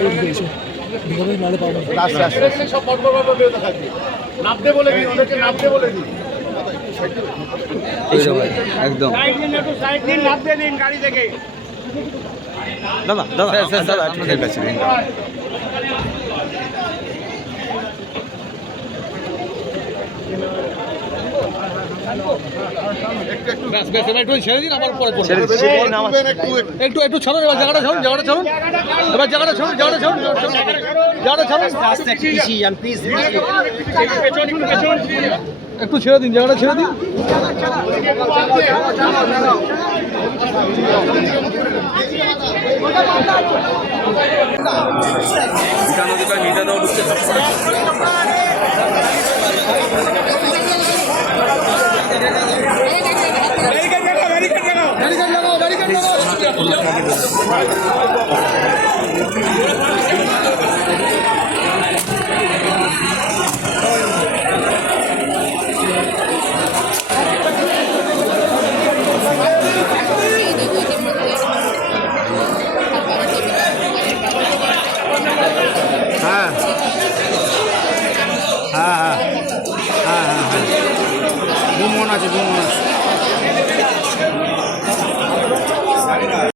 নাহলে পাবো না। আস্তে আস্তে সব বড় বড় বড় বেরোতে থাকবে নামতে বলে দিন ওদেরকে নামতে বলে দিন একদম একটু গাড়ি থেকে দাদা দাদা দাদা ঠিক আছে ছেড়ে দিন। একটু একটু ছাড়ুন এবার জায়গাটা ছাড়ুন জায়গাটা ছাড়ুন। এবার জায়গাটা ছাড়ুন জায়গাটা ছাড়ুন জায়গাটা ছাড়ুন। একটু ছেড়ে দিন জায়গাটা ছেড়ে দিন। হ্যাঁ। হ্যাঁ হ্যাঁ হ্যাঁ হ্যাঁ হ্যাঁ। দু মন